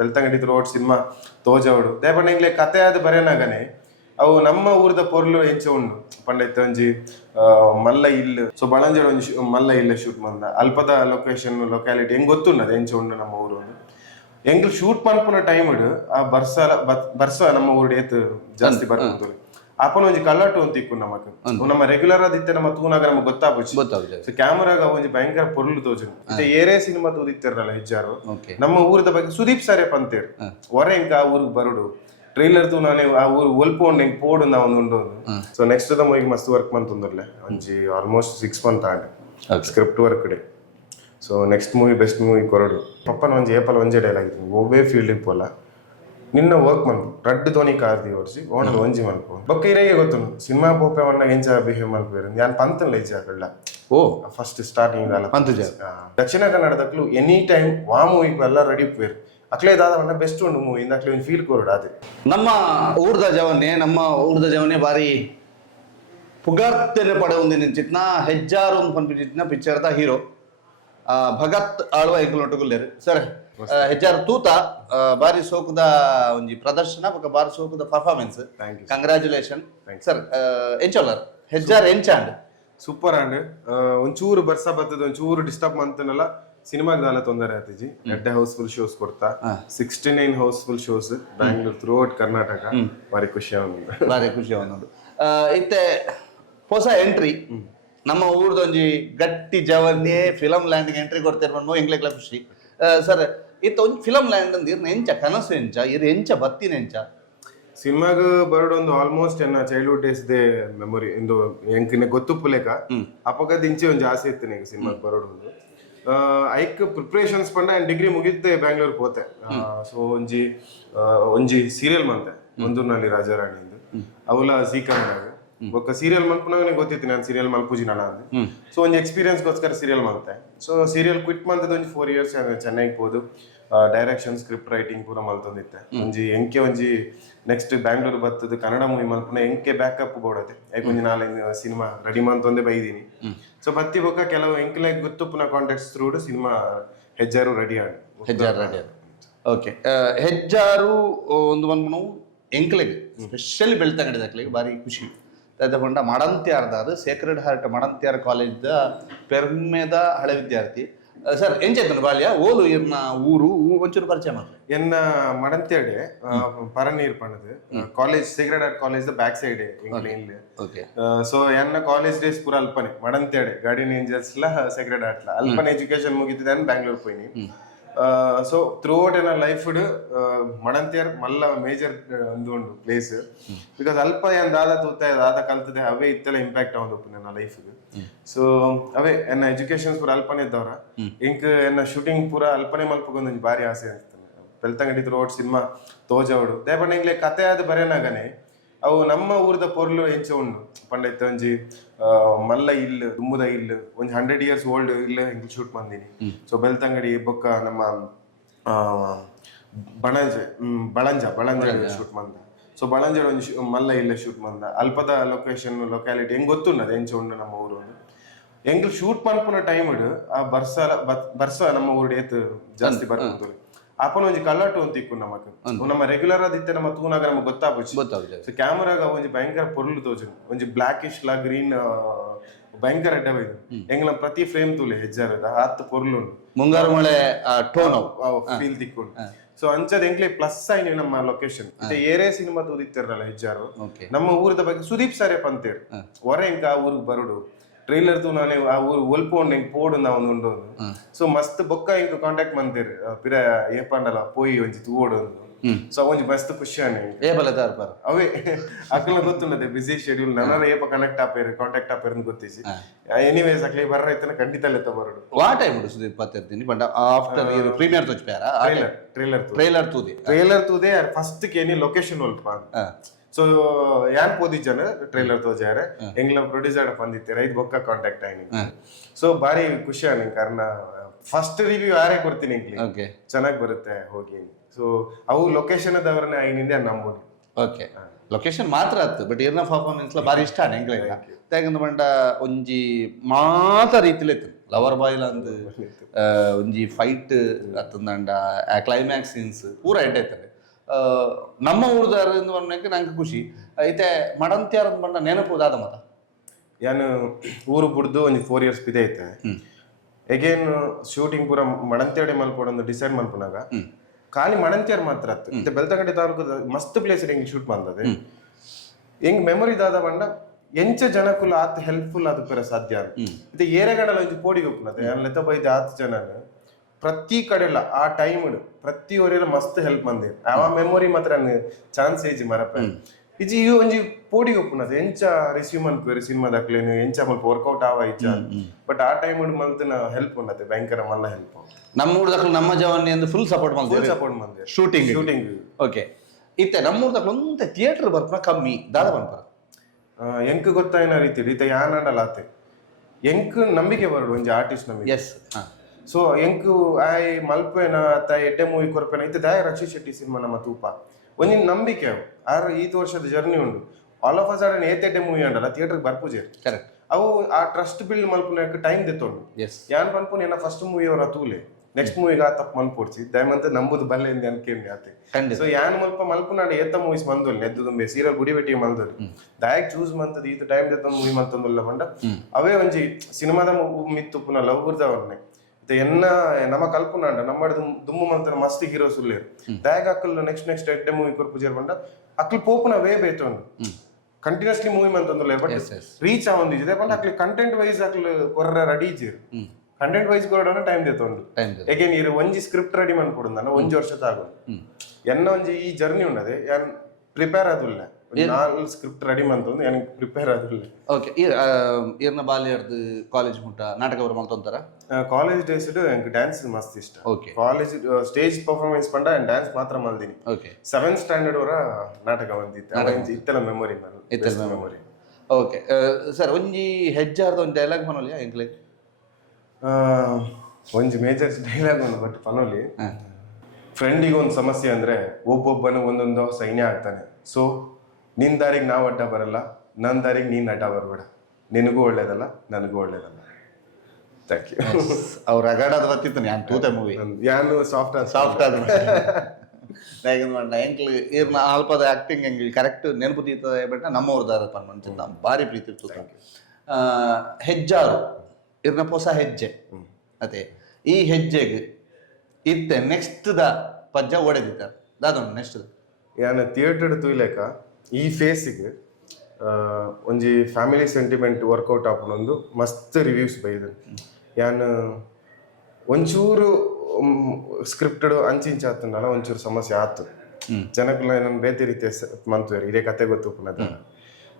Belthangady road cinema ತೋಜವಡು ದಾಯಪಂಡ ಇಂಗ್ಲೆ ಕತೆ ಆದ ಬರೆನಾಗನೆ ಅವು ನಮ್ಮ ಊರದ ಪೊರ್ಲು ಎಂಚ ಉಂಡು ಪಂಡೈತ ಒಂಜಿ ಮಲ್ಲ ಇಲ್ಲು ಸೊ ಬಳಂಜಡ ಒಂಜಿ ಮಲ್ಲ ಇಲ್ಲ ಶೂಟ್ ಮಂದ ಅಲ್ಪದ ಲೊಕೇಶನ್ ಲೊಕ್ಯಾಲಿಟಿ ಹೆಂಗ್ ಗೊತ್ತುಂಡದು ಎಂಚ ಉಂಡು ನಮ್ಮ ಊರು ಹೆಂಗ್ ಶೂಟ್ ಮಲ್ಪುನ ಟೈಮ್ ಆ ಬರ್ಸ ನಮ್ಮ ಊರು ಏತ್ ಜಾಸ್ತಿ ಬರ್ಬೋದು ಅಪ್ಪನ ಒಂಜಿ ಕಲ್ಲಟ್ಟು ಅಂತ ಇಕ್ಕು ನಮಕ್ ನಮ್ಮ ರೆಗ್ಯುಲರ್ ಆದಿತ್ತೆ ನಮ್ಮ ತೂನಾಗ ನಮಗೆ ಗೊತ್ತಾಗ್ಬೋದು ಸೊ ಕ್ಯಾಮರಾಗ ಒಂಜಿ ಭಯಂಕರ ಪೊರ್ಲು ತೋಜು ಮತ್ತೆ ಏರೇ ಸಿನಿಮಾ ತೂದಿತ್ತಿರಲ್ಲ ಹೆಜ್ಜಾರು ನಮ್ಮ ಊರದ ಬಗ್ಗೆ ಸುದೀಪ್ ಸಾರೆ ಪಂತೇರು ಹೊರ ಹೆಂಗ ಆ ಊರಿಗೆ ಬರುಡು ಟ್ರೈಲರ್ ತು ನಾನು ಆ ಊರು ಒಲ್ಪೊಂಡು ಹೆಂಗ್ ಪೋಡು ನಾವು ಉಂಡು ಸೊ ನೆಕ್ಸ್ಟ್ ದ ಮೂವಿಗೆ ಮಸ್ತ್ ವರ್ಕ್ ಮಂತಂದ್ರಲೆ ಒಂಜಿ almost 6 month and script work ಡೇ so next movie best movie ಕೊರಡು ಪಪ್ಪನ ಒಂಜಿ ಏಪಲ್ ಒಂಜೆ ಡೈಲಾಗ್ ಇತ್ತು ಒಬ್ಬೇ ಫೀಲ್ಡಿಗೆ ಪೋಲ ನಿನ್ನ ವರ್ಕ್ ಮಲ್ಪು ರಡ್ಡು ಧೋನಿ ಕಾರ್ದಿ ಓಡಿಸಿ ಓಣಲ್ ಒಂಜಿ ಮಲ್ಪು ಬೊಕ್ಕ ಇರೇಗೆ ಗೊತ್ತುಂಡು ಸಿನಿಮಾ ಪೋಪೆ ಒಣ್ಣ ಎಂಚ ಬಿಹೇವ್ ಮಲ್ಪೇರು ಯಾನ್ ಪಂತನ್ ಲೈಜ್ ಆಕಳ್ಳ ಓ ಫಸ್ಟ್ ಸ್ಟಾರ್ಟಿಂಗ್ ಅಲ್ಲ ಪಂತಜ ದಕ್ಷಿಣ ಕನ್ನಡದಕ್ಲು ಎನಿ ಟೈಮ್ ವಾ ಮೂವಿ ಎಲ್ಲ ರೆಡಿ ಪೇರು ಅಕ್ಲೇ ದಾದ ಬೆಸ್ಟ್ ಉಂಡು ಮೂವಿ ಇಂದ ಅಕ್ಲೇ ಒಂದು ಫೀಲ್ ಕೊರಡು ಅದೇ ನಮ್ಮ ಊರ್ದ ಜವನೆ ಬಾರಿ ಪುಗಾರ್ತೆನೆ ಪಡೆ ಒಂದಿನ ಚಿತ್ನ ಹೆಜ್ಜಾರು ಒಂದು ಪನ್ಪಿನ ಪಿಕ್ಚರ್ದ ಹೀರೋ ಭಗತ್ ಆಳ್ವ ಐಕಲೊಟ್ಟುಗುಲ್ಲೇರು ಸರ್ ಹೆಜ್ಜಾರು ತೂತ ಬಾರಿ ಸೋಕುದ ಒಂಜಿ ಪ್ರದರ್ಶನ ಬೊಕ ಬಾರಿ ಸೋಕುದ ಪರ್ಫಾರ್ಮೆನ್ಸ್ ಕಂಗ್ರಾಚುಲೇಷನ್ ಸರ್ ಎಂಚೋಲರ್ ಹೆಜ್ಜಾರ್ ಎಂಚಾಂಡ್ ಸೂಪರ್ ಆಂಡ್ ಒಂಚೂರು ಬರ್ಸ ಬರ್ತದ ಒಂಚೂರು ಡಿಸ್ಟರ್ಬ್ ಮಂತನಲ್ಲ ಸಿನಿಮಾಗ ದಾಲ ತೊಂದರೆ ಆತಿಜಿ ಎಡ್ಡೆ ಹೌಸ್ಫುಲ್ ಶೋಸ್ ಕೊಡ್ತಾ 69 house full shows Bangalore throughout Karnataka ಬಾರಿ ಖುಷಿ ಅವನೊಂದು ಇತ್ತೆ ಹೊಸ ಎಂಟ್ರಿ ನಮ್ಮ ಊರ್ದೊಂಜಿ ಗಟ್ಟಿ ಜವನ್ನೇ ಫಿಲಂ ಲ್ಯಾಂಡ್ ಎಂಟ್ರಿ ಕೊಡ್ತೇವೆ ಬಂದು ಎಂಗ್ಲೆಗ್ಲ ಖುಷಿ ಸರ್ ಇತ್ತ ಒಂಜಿ ಫಿಲಂ ಲ್ಯಾಂಡ್ ಅಂದ್ ಇರ್ನ ಎಂಚ ಕನಸು ಎಂಚ ಎಂಚ ಬತ್ತಿನ ಎಂಚ ಸಿನಿಮಾಗ ಬರೋಡು ಒಂದು ಆಲ್ಮೋಸ್ಟ್ ಎನ್ನ ಚೈಲ್ಡ್ಹುಡ್ ಡೇಸ್ ದೇ ಮೆಮೊರಿ ಇಂದು ಎಂಕಿನ ಗೊತ್ತುಪ್ಪುಲೇಕ ಅಪಗದ ಇಂಚೆ ಒಂಜಿ ಆಸೆ ಇತ್ತು ನಿಂಗೆ ಸಿನಿಮಾಗ ಬರೋಡು ಒಂದು ಐಕ್ ಪ್ರಿಪರೇಷನ್ಸ್ ಪಂಡ ಡಿಗ್ರಿ ಮುಗಿತ್ತೆ ಬ್ಯಾಂಗ್ಳೂರ್ ಪೋತೆ ಸೊ ಒಂಜಿ ಸೀರಿಯಲ್ ಮಂತೆ ಒಂದೂರ್ನಲ್ಲಿ ರಾಜಾರಾಣಿಂದು ಅವಲ ಝೀಕನ್ನಡಾಗ ಬೊಕ್ಕ ಸೀರಿಯಲ್ ಮಲ್ಪನಾಗ ಗೊತ್ತಿತ್ತು ನಾನು ಸೀರಿಯಲ್ ಮಲ್ಪುಜಿನಲ್ಲ ಅಂದ್ ಸೊ ಒಂಜಿ ಎಕ್ಸ್ಪೀರಿಯನ್ಸ್ ಗೋಸ್ಕರ ಸೀರಿಯಲ್ ಮಂತೆ ಸೊ ಸೀರಿಯಲ್ ಕ್ವಿಟ್ ಮಂತದ ಒಂಜಿ 4 years ಚೆನ್ನೈಗೆ ಹೋದು ಡೈರೆಕ್ಷನ್ ಸ್ಕ್ರಿಪ್ಟ್ ರೈಟಿಂಗ್ ಪೂರ ಮಲ್ತೊಂದಿತ್ತೆ ಒಂಜಿ ಎಂಕೆ ಒಂಜಿ ನೆಕ್ಸ್ಟ್ ಬ್ಯಾಂಗ್ಳೂರ್ ಬರ್ತದ ಕನ್ನಡ ಮೂವಿ ಮಲ್ಪನ ಎಂಕೆ ಬ್ಯಾಕಪ್ ಬೋಡತೆ ಯಾಕೆ ಒಂಜಿ 4 ಸಿನಿಮಾ ರೆಡಿ ಮಂತೊಂದೆ ಬೈದೀನಿ ಸೊ ಬತ್ತಿ ಬೊಕ್ಕ ಕೆಲವು ಎಂಕ್ಲೆ ಗೊತ್ತುಪ್ಪುನ ಕಾಂಟ್ಯಾಕ್ಟ್ಸ್ ಥ್ರೂ ಸಿನಿಮಾ ಹೆಜ್ಜಾರು ರೆಡಿ ಆಡ್ ಓಕೆ ಹೆಜ್ಜಾರು ಒಂದು ಬಂದು ಎಂಕ್ಲೆಗ್ ಸ್ಪೆಷಲಿ ಬೆಳ್ತಂಗಡಿದಕ್ಲೆಗ್ ಬಾರಿ ಖುಷಿ ತಗೊಂಡ ಮಡಂತ್ಯಾರ್ದಾರು ಸೇಕ್ರೆಡ್ ಹಾರ್ಟ್ ಮಡಂತ್ಯಾರ್ ಕಾಲೇಜ್ ಪೆರ್ಮೆದ ಹಳೆ ವಿದ್ಯಾರ್ಥಿ ಸರ್ ಎಂಚೈತನ ಬಾಲ್ಯ ಓಲು ಇರ್ನ ಊರು ಒಂಚೂರು ಪರಿಚಯ ಮಾಡಿ ಎನ್ನ ಮಡಂತ್ಯಾಡೆ ಪರನೀರ್ ಪಣದು college sacred heart college back side okay so ಎನ್ನ ಕಾಲೇಜ್ ಡೇಸ್ ಪೂರ ಅಲ್ಪನೆ ಮಡಂತ್ಯಾಡೆ ಗಾರ್ಡಿಯನ್ ಏಂಜಲ್ಸ್ ಸೇಕ್ರೆಡ್ ಹಾರ್ಟ್ ಅಲ್ಪನೆ ಎಜುಕೇಶನ್ ಮುಗಿತಿದೆ ಬ್ಯಾಂಗ್ಳೂರ್ ಪೋಯ್ನಿ ಸೊ ಥ್ರೂ ಔಟ್ ಎನ್ನ ಲೈಫ್ ಮಡಂತ್ಯಾರ್ ಮಲ್ಲ ಮೇಜರ್ ಒಂದು ಪ್ಲೇಸ್ ಬಿಕಾಸ್ ಅಲ್ಪ ಏನ್ ದಾದ ತೂತ ದಾದ ಕಲ್ತದೆ ಅವೇ ಇತ್ತೆಲ್ಲ ಇಂಪ್ಯಾಕ್ಟ್ ಆಗೋದು ನನ್ನ ಲೈಫ್ ಸೊ ಅವೇ ಎನ್ನ ಎಜುಕೇಶನ್ಸ್ ಪೂರ ಅಲ್ಪನೆ ಇದ್ದವ್ರ ಇಂಕ್ ಎನ್ನ ಶೂಟಿಂಗ್ ಪೂರ ಅಲ್ಪನೆ ಮಲ್ಪಗೊಂದು ಬಾರಿ ಆಸೆ ಅನ್ಸ್ತಾನೆ ಬೆಳ್ತಂಗಡಿ ರೋಡ್ ಸಿನಿಮಾ ತೋಜವಡು ದಾಯಪಂಡ ಇಂಗ್ಲೆ ಕತೆ ಆದ ಬರೆನಾಗನೆ ಅವು ನಮ್ಮ ಊರದ ಪೊರ್ಲು ಎಂಚ ಉಂಡು ಪಂಡೈತ ಒಂಜಿ ಮಲ್ಲ ಇಲ್ಲು ದುಂಬುದ ಇಲ್ಲು ಒಂಜಿ 100 years ಓಲ್ಡ್ ಇಲ್ಲ ಹೆಂಗ್ ಶೂಟ್ ಬಂದಿನಿ ಸೊ ಬೆಳ್ತಂಗಡಿ ಬೊಕ್ಕ ನಮ್ಮ ಬಳಂಜ ಶೂಟ್ ಮಂದ ಸೊ ಬಳಂಜಡ ಒಂಜಿ ಮಲ್ಲ ಇಲ್ಲ ಶೂಟ್ ಮಂದ ಅಲ್ಪದ ಲೊಕೇಶನ್ ಲೊಕ್ಯಾಲಿಟಿ ಹೆಂಗ್ ಗೊತ್ತುಂಡದು ಎಂಚ ಉಂಡು ನಮ್ಮ ಊರು ಹೆಂಗ್ ಶೂಟ್ ಮಲ್ಪುನ ಟೈಮ್ ಆ ಬರ್ಸ ನಮ್ಮ ಊರು ಏತ್ ಜಾಸ್ತಿ ಬರ್ಬೋದು ಅಪ್ಪನ ಒಂಜಿ ಕಲ್ಲಟ್ಟು ಅಂತ ಇಕ್ಕು ನಮಕ್ ನಮ್ಮ ರೆಗ್ಯುಲರ್ ಆದಿತ್ತೆ ನಮ್ಮ ತೂನಾಗ ನಮಗೆ ಗೊತ್ತಾಗ್ಬೋದು ಸೊ ಕ್ಯಾಮರಾಗ ಒಂಜಿ ಭಯಂಕರ ಪೊರ್ಲು ತೋಜು ಒಂಜಿ ಬ್ಲಾಕಿಶ್ ಲಾ ಗ್ರೀನ್ ಭಯಂಕರ ಅಡ್ಡ ಬೈದು ಹೆಂಗ್ ಪ್ರತಿ ಫ್ರೇಮ್ ತೂಲೆ ಹೆಜ್ಜಾರದ ಹತ್ತು ಪೊರ್ಲು ಮುಂಗಾರು ಮಳೆ ಟೋನ್ ಫೀಲ್ ತಿಕ್ಕೊಂಡು ಸೊ ಅಂಚದ ಎಂಕ್ಲೆ ಪ್ಲಸ್ ಆಯ್ನಿ ನಮ್ಮ ಲೊಕೇಶನ್ ಮತ್ತೆ ಏರೇ ಸಿನಿಮಾ ತೂದಿತ್ತಿರಲ್ಲ ಹೆಜ್ಜಾರು ನಮ್ಮ ಊರದ ಬಗ್ಗೆ ಸುದೀಪ್ ಸಾರೆ ಪಂತೇರು ಹೊರ ಹೆಂಗ ಆ ಊರಿಗೆ ಬರುಡು ಟ್ರೈಲರ್ ತು ನಾನು ಆ ಊರು ಒಲ್ಪೊಂಡು ಹೆಂಗ್ ಪೋಡು ನಾವು ಉಂಡು ಸೊ ಮಸ್ತ್ ಬೊಕ್ಕ ಹಿಂಗ್ ಕಾಂಟ್ಯಾಕ್ಟ್ ಮಂತೇರು ಪಿರ ಏಪಂಡಲ ಪೋಯಿ ಒಂಜಿ ತೂವೋಡು ಸೊ ಒಂಜಿ ಮಸ್ತ್ ಖುಷಿ ಅವೇ ಅಕ್ಕಲ ಗೊತ್ತುಂಡದೆ ಬಿಸಿ ಶೆಡ್ಯೂಲ್ ನನ್ನ ಏಪ ಕನೆಕ್ಟ್ ಆಪೇರು ಕಾಂಟ್ಯಾಕ್ಟ್ ಆಪೇರು ಅಂತ ಗೊತ್ತಿಸಿ ಎನಿವೇಸ್ ಅಕ್ಲೆ ಬರ್ರೈತನ ಖಂಡಿತ ಲೆತ್ತ ಬರೋಡು ವಾ ಟೈಮ್ ಸುದೀಪ್ ಪತ್ತಿರ್ತೀನಿ ಬಟ್ ಆಫ್ಟರ್ ಪ್ರೀಮಿಯರ್ ತೋಚ್ಪ್ಯಾರ ಟ್ರೈಲರ್ ತೂದೆ ಫಸ್ಟ್ ಕೇನಿ ಲೊಕೇಶನ್ ಒಲ್ಪ ಸೊ ಯಾನ್ ಪೋದಿಜನ ಟ್ರೈಲರ್ ತೋಜಾರೆ ಎಂಗ್ಲ ಪ್ರೊಡ್ಯೂಸರ್ ಬಂದಿತ್ತೆ ರೈತ ಬೊಕ್ಕ ಕಾಂಟ್ಯಾಕ್ಟ್ ಆಯ್ನಿ ಸೊ ಬಾರಿ ಖುಷಿ ಆಗಿ ಕಾರಣ ಫಸ್ಟ್ ರಿವ್ಯೂ ಯಾರೇ ಕೊಡ್ತೀನಿ ಚೆನ್ನಾಗಿ ಬರುತ್ತೆ ಹೋಗಿ ಸೊ ಅವು ಲೊಕೇಶನ್ ಅದವ್ರನ್ನ ಐನಿಂದ ನಂಬೋದು ಓಕೆ ಲೊಕೇಶನ್ ಮಾತ್ರ ಆಯ್ತು ಬಟ್ ಇರ್ನ ಪರ್ಫಾರ್ಮೆನ್ಸ್ ಬಾರಿ ಇಷ್ಟ ಎಂಕ್ಲೆ ಯಾಕಂದ ಪಂಡ ಒಂಜಿ ಮಾತ ರೀತಿಲಿ ಇತ್ತು ಲವರ್ ಬಾಯ್ಲ ಅಂದ್ ಒಂಜಿ ಫೈಟ್ ಅತ್ತಂದಂಡ ಆ ಕ್ಲೈಮ್ಯಾಕ್ಸ್ ಸೀನ್ಸ್ ಪೂರ ಎಡ್ಡೈತಾರೆ ನಮ್ಮ ಊರ್ದಾರ ಬಂದಾಗ ನಂಗೆ ಖುಷಿ ಐತೆ ಮಡಂತ್ಯಾರ ಬಂಡ ನೆನಪು ದಾದ ಮತ ಯಾನು ಊರು ಬಿಡ್ದು ಒಂದು 4 years ಬಿದೆ ಐತೆ ಎಗೇನ್ ಶೂಟಿಂಗ್ ಪೂರ ಮಡಂತ್ಯಾಡೆ ಮಲ್ಪೊಡೊಂದು ಡಿಸೈಡ್ ಮಲ್ಪನಾಗ ಖಾಲಿ ಮಡಂತ್ಯಾರ್ ಮಾತ್ರ ಆತು ಇತ್ತೆ ಬೆಳ್ತಂಗಡಿ ತಾಲೂಕದ ಮಸ್ತ್ ಪ್ಲೇಸ್ ಹೆಂಗ್ ಶೂಟ್ ಬಂದದೆ ಹೆಂಗ್ ಮೆಮೊರಿ ದಾದ ಬಂಡ ಎಂಚ ಜನಕ್ಕುಲ ಆತ್ ಹೆಲ್ಪ್ಫುಲ್ ಅದು ಪರ ಸಾಧ್ಯ ಇದು ಏರೆಗಡಲ ಒಂದು ಕೋಡಿ ಗೊಪ್ಪನದೆ ಲೆತ್ತ ಬೈದ ಆತ್ ಜನ ಪ್ರತಿ ಕಡೆಲ್ಲ ಆ ಟೈಮ್ ಪ್ರತಿ ಓರೆಲ್ಲ ಮಸ್ತ್ ಹೆಲ್ಪ್ ಬಂದೆ ಆ ಮೆಮೊರಿ ಮಾತ್ರ ಚಾನ್ಸ್ ಏಜಿ ಮರಪ ಇಜಿ ಇವು ಒಂಜಿ ಪೋಡಿ ಗೊಪ್ಪನದೆ ಎಂಚ ರಿಸೀವ್ ಮಲ್ಪೇರು ಸಿನಿಮಾ ದಾಕ್ಲೇನು ಎಂಚ ಮಲ್ಪ ವರ್ಕೌಟ್ ಆವ ಇಚ್ಚ ಬಟ್ ಆ ಟೈಮ್ ಮಲ್ತನ ಹೆಲ್ಪ್ ಉನ್ನತೆ ಭಯಂಕರ ಮಲ್ಲ ಹೆಲ್ಪ್ ನಮ್ಮ ಊರ್ದಾಕ್ಲು ನಮ್ಮ ಜವಾನಿ ಅಂದ್ರೆ ಫುಲ್ ಸಪೋರ್ಟ್ ಮಂದಿ ಶೂಟಿಂಗ್ ಓಕೆ ಇತ್ತೆ ನಮ್ಮ ಊರ್ದಾಕ್ಲು ಒಂದು ಥಿಯೇಟರ್ ಬರ್ಪನ ಕಮ್ಮಿ ದಾದ ಬಂದ್ಪರ ಎಂಕ್ ಗೊತ್ತಾಯಿನ ರೀತಿ ರೀತಿ ಯಾನಡಲ್ಲ ಆತೆ ಎಂಕ್ ನಂಬಿಕೆ ಬರಡು ಒಂಜಿ ಆರ್ಟಿಸ್ಟ್ ನಂಬಿಕೆ ಎಸ್ ಸೊ ಎಂಕ್ ಆಯ್ ಮಲ್ಪೇನ ಅತ್ತ ಎಡ್ಡೆ ಮೂವಿ ಕೊರ್ಪೇನ ಇತ್ತೆ ದಾಯ ರಕ್ಷಿತ್ ಶೆಟ್ಟಿ ಸಿನಿಮಾ ನಮ್ಮ ತೂಪ ಒಂಜಿ ನಂಬಿಕೆ ಅವು ಆರ್ ಈತ ವರ್ಷದ ಜರ್ನಿ ಉಂಡು ಆಲ್ ಆಫ್ ಅ ಸಡನ್ ಏತೆಡ್ಡೆ ಮೂವಿ ಅಂಡಲ್ಲ ಥಿಯೇಟರ್ ಬರ್ಪುಜೆ ಕರೆಕ್ಟ್ ಅವು ಆ ಟ್ರಸ್ಟ್ ಬಿಲ್ಡ್ ಮಲ್ಪನಕ್ಕೆ ಟೈಮ್ ದೆತ್ತೊಂಡು ಯಾನ್ ಪನ್ಪುನ್ ಏನ ಫಸ್ಟ್ ಮೂವಿ ಅವರ ತೂಲೆ ನೆಕ್ಸ್ಟ್ ಮೂವಿಗೆ ಆ ತಪ್ಪು ಮನ್ಪೋಡ್ಸಿ ದಯಮಂತ ನಂಬುದು ಬಲ್ಲೆ ಎಂದು ಅನ್ಕೇಳಿ ಆತೆ ಸೊ ಯಾನ್ ಮಲ್ಪುನಾಡು ಎತ್ತ ಮೂವೀಸ್ ಮಂದೋಲಿ ಎದ್ದು ತುಂಬೆ ಸೀರಿಯಲ್ ಗುಡಿಬೆಟ್ಟಿ ಮಂದೋಲಿ ದಯಾಕ್ ಚೂಸ್ ಮಂತದ ಈತ ಟೈಮ್ ದೆತ್ತ ಮೂವಿ ಮಂತಂದಲ್ಲ ಬಂಡ ಅವೇ ಒಂಜಿ ಸಿನಿಮಾದ ಮಿತ್ತು ಪುನಃ ಲವ್ ಗುರ್ದವನ್ನೇ ಎನ್ನ ನಮ್ಮ ಕಲ್ಪನಾಂಡ ನಮ್ಮ ದುಮ್ಮು ಮಂತರ ಮಸ್ತ್ ಹೀರೋ ಸುಳ್ಳೇರು ದಯಾಗ ಅಕ್ಕಲ್ ನೆಕ್ಸ್ಟ್ ಎಡ್ಡೆ ಮೂವಿ ಕೊರ್ಪುಜೇರ್ ಬಂಡ ಅಕ್ಕಲ್ ಪೋಪುನ ವೇ ಬೇತೊಂಡು ಕಂಟಿನ್ಯೂಸ್ಲಿ ಮೂವಿ ಮಂತಂದುಲ್ಲ ಬಟ್ ರೀಚ್ ಆವೊಂದಿದೆ ಬಂಡ ಅಕ್ಲಿ ಕಂಟೆಂಟ್ ವೈಸ್ ಅಕ್ಲು ಕೊರ್ರ ರೆಡಿ ಇಜ್ಜೇರು ಕಂಟೆಂಟ್ ವೈಸ್ ಕೊರಡೋಣ ಟೈಮ್ ದೇತೊಂಡು ಏಕೆನ್ ಇರು ಒಂಜಿ ಸ್ಕ್ರಿಪ್ಟ್ ರೆಡಿ ಮನ್ಪೊಡು ಒಂಜಿ ವರ್ಷದ ಆಗೋದು ಎನ್ನ ಒಂಜಿ ಈ ಜರ್ನಿ ಉಂಡದೆ ಯಾನ್ ಪ್ರಿಪೇರ್ ಆದುಲ್ಲ ನಾಲ್ ಸ್ಕ್ರಿಪ್ಟ್ ರೆಡಿ ಮಂತಂದು ಯಾನ್ ಪ್ರಿಪೇರ್ ಆದುಲ್ಲ ಓಕೆ ಇರ್ನ ಬಾಲ್ಯರ್ದು ಕಾಲೇಜ್ ಮುಟ್ಟ ನಾಟಕ ಬರ ಮಲ್ತೊಂತಾರ ಕಾಲೇಜ್ ಡೇಸ್ ಎಂಕ್ ಡ್ಯಾನ್ಸ್ ಮಸ್ತ್ ಇಷ್ಟ ಓಕೆ ಕಾಲೇಜ್ ಸ್ಟೇಜ್ ಪರ್ಫಾರ್ಮೆನ್ಸ್ ಪಂಡ ಡ್ಯಾನ್ಸ್ ಮಾತ್ರ ಮಲ್ದಿನಿ ಓಕೆ 7th ಸ್ಟ್ಯಾಂಡರ್ಡ್ ವರ ನಾಟಕ ಬಂದಿತ್ತು ಇತ್ತೆಲ ಮೆಮೊರಿ ಮೆಮೊರಿ ಓಕೆ ಸರ್ ಒಂಜಿ ಹೆಜ್ಜಾರ್ದ ಒಂದು ಡೈಲಾಗ್ ಮನೋಲಿಯಾ ಎಂಕ್ಲೆ ಒಂಜಿ ಮೇಜರ್ ಡೈಲಾಗ್ ಒಂದು ಬಟ್ ಪನೋಲಿ ಫ್ರೆಂಡಿಗೆ ಒಂದು ಸಮಸ್ಯೆ ಅಂದ್ರೆ ಒಬ್ಬೊಬ್ಬನು ಒಂದೊಂದು ಸೈನ್ಯ ಆಗ್ತಾನೆ ಸೊ ನಿನ್ ದಾರಿಗೆ ನಾವು ಅಡ್ಡ ಬರಲ್ಲ ನನ್ನ ದಾರಿಗೆ ನೀನ್ ಅಡ್ಡ ಬರಬೇಡ ನಿನಗೂ ಒಳ್ಳೇದಲ್ಲ ನನಗೂ ಒಳ್ಳೇದಲ್ಲ ಥ್ಯಾಂಕ್ ಯು ಅವ್ರ ಅಗಾಡದ ಬರ್ತಿತ್ತು ನಾನು ತೂತೆ ಮೂವಿ ಯಾನು ಸಾಫ್ಟ್ ಆದ ಎಂಕ್ಲು ಇರ್ನ ಅಲ್ಪದ ಆಕ್ಟಿಂಗ್ ಹೆಂಗ್ ಕರೆಕ್ಟ್ ನೆನಪು ತೀರ್ತದೆ ಬಟ್ ನಮ್ಮವ್ರದಾರ ಪನ್ಮಂಚಿಂದ ಭಾರಿ ಪ್ರೀತಿ ಇರ್ತದೆ ಹೆಜ್ಜಾರು ಇರ್ನ ಹೊಸ ಹೆಜ್ಜೆ ಅದೇ ಈ ಹೆಜ್ಜೆಗೆ ಇತ್ತೆ ನೆಕ್ಸ್ಟ್ ದ ಪಜ್ಜ ಓಡೆದಿತ್ತ ದಾದೊಂದು ನೆಕ್ಸ್ಟ್ ಯಾನ ಥಿಯೇಟರ್ ತೂಯ್ಲೇಕ ಈ ಫೇಸಿಗೆ ಒಂಜಿ ಫ್ಯಾಮಿಲಿ ಸೆಂಟಿಮೆಂಟ್ ವರ್ಕೌಟ್ ಆಪನೊಂದು ಮಸ್ತ್ ರಿವ್ಯೂಸ್ ಬೈದು ಯಾನ್ ಒಂಚೂರು ಸ್ಕ್ರಿಪ್ಟೆಡ್ ಅಂಚಿಂಚ ಆತನಲ್ಲ ಒಂಚೂರು ಸಮಸ್ಯೆ ಆತು ಜನಕ್ಕಲ್ಲ ನನ್ನ ಬೇತೆ ರೀತಿಯ ಮಂತ್ವೇರು ಇದೇ ಕತೆ ಗೊತ್ತು ಪುನಃ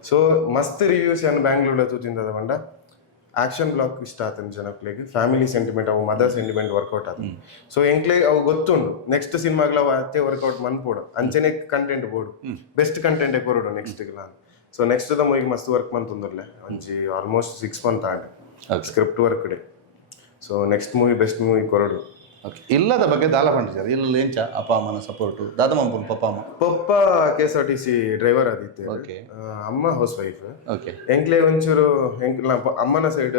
ಸೊ ಮಸ್ತ್ ರಿವ್ಯೂಸ್ ಯಾನ್ ಬ್ಯಾಂಗ್ಳೂರ್ ತೂತಿಂದ ಬಂಡ ಆಕ್ಷನ್ ಬ್ಲಾಕ್ ಇಷ್ಟ ಆತನ ಜನಕ್ಲೆಗೆ ಫ್ಯಾಮಿಲಿ ಸೆಂಟಿಮೆಂಟ್ ಅವು ಮದರ್ ಸೆಂಟಿಮೆಂಟ್ ವರ್ಕೌಟ್ ಆತ ಸೊ ಎಂಕ್ಲೆ ಅವು ಗೊತ್ತುಂಡು ನೆಕ್ಸ್ಟ್ ಸಿನಿಮಾಗ್ಲ ಅವು ಅತ್ತೆ ವರ್ಕೌಟ್ ಮನ್ಪೋಡು ಅಂಚನೆ ಕಂಟೆಂಟ್ ಬೋಡು ಬೆಸ್ಟ್ ಕಂಟೆಂಟ್ ಕೊರೋಡು ನೆಕ್ಸ್ಟ್ ನಾನು ಸೊ ನೆಕ್ಸ್ಟ್ ದ ಮೂವಿಗೆ ಮಸ್ತ್ ವರ್ಕ್ ಮಂತಂದ್ರಲ್ಲ ಒಂಜಿ almost 6 months and script work ಡೇ so next movie best movie ಕೊರೋಡು ಓಕೆ ಇಲ್ಲದ ಬಗ್ಗೆ ದಾಲ ಪಂಡಿಸ್ಯಾರ ಇಲ್ಲ ಎಂಚ ಅಪ್ಪ ಅಮ್ಮನ ಸಪೋರ್ಟು ದಾದ ಮಮ್ಮನ ಪಪ್ಪ KSRTC ಡ್ರೈವರ್ ಆದಿತ್ತೆ ಓಕೆ ಅಮ್ಮ ಹೌಸ್ ವೈಫ್ ಓಕೆ ಎಂಕ್ಲೆ ಒಂಚೂರು ಅಮ್ಮನ ಸೈಡ್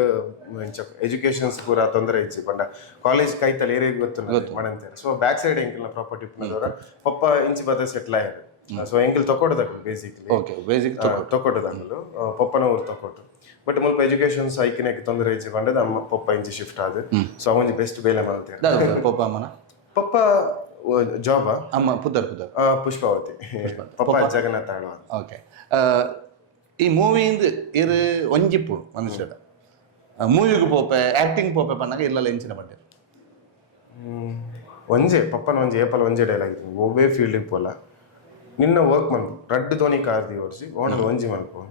ಎಜುಕೇಶನ್ಸ್ ಪೂರ ತೊಂದರೆ ಇಚ್ಚಿ ಪಂಡ ಕಾಲೇಜ್ ಕೈತಲ್ಲಿ ಏರಿಯಾಗ ಗೊತ್ತು ಮಾಡಂತಾರೆ ಸೊ ಬ್ಯಾಕ್ ಸೈಡ್ ಎಂಕ್ಲ ಪ್ರಾಪರ್ಟಿ ಪುನದವರ ಪಪ್ಪ ಇಂಚಿ ಬದ ಸೆಟ್ಲ್ ಆಯ್ತು ಸೊ ಎಂಕ್ಲ್ ತಕೊಡೋದಾಗಲು ಬೇಸಿಕ್ಲಿ ಓಕೆ ಬೇಸಿಕ್ ತಕೊಡೋದಾಗಲು ಪಪ್ಪನ ಊರು ತಕೊಟ್ಟು ಬಟ್ ಮುಲ್ಪ ಎಜುಕೇಶನ್ ಸೈಕಿನಕ್ಕೆ ತೊಂದರೆ ಇಚ್ಚಿ ಪಂಡದ ಅಮ್ಮ ಪಪ್ಪ ಇಂಚಿ ಶಿಫ್ಟ್ ಆದ ಸೊ ಅವೊಂಜಿ ಬೆಸ್ಟ್ ಬೇಲೆ ಮಾಡ್ತಾರೆ ಪಪ್ಪ ಅಮ್ಮನ ಪಪ್ಪ ಜಾಬ್ ಅಮ್ಮ ಪುದರ್ ಪುಷ್ಪಾವತಿ ಪಪ್ಪ ಜಗನ್ನಾಥ ಆಳ್ವ ಓಕೆ ಈ ಮೂವಿಯಿಂದ ಇರು ಒಂಜಿಪ್ಪು ಮನುಷ್ಯದ ಮೂವಿಗೆ ಪೋಪೆ ಆಕ್ಟಿಂಗ್ ಪೋಪೆ ಪನ್ನಾಗ ಇಲ್ಲಲ್ಲ ಎಂಚಿನ ಪಂಡೆ ಒಂಜೆ ಪಪ್ಪನ ಒಂಜಿ ಏಪಲ್ ಒಂಜೆ ಡೈಲಾಗ್ ಇತ್ತು ಒಬ್ಬೇ ಫೀಲ್ಡಿಗೆ ಪೋಲ ನಿನ್ನ ವರ್ಕ್ ಮನ್ಪು ರಡ್ಡು ತೋನಿ ಕಾರ್ದಿ ಓಡಿಸಿ ಓಣಲ್ ಒಂಜಿ ಮನ್ಪು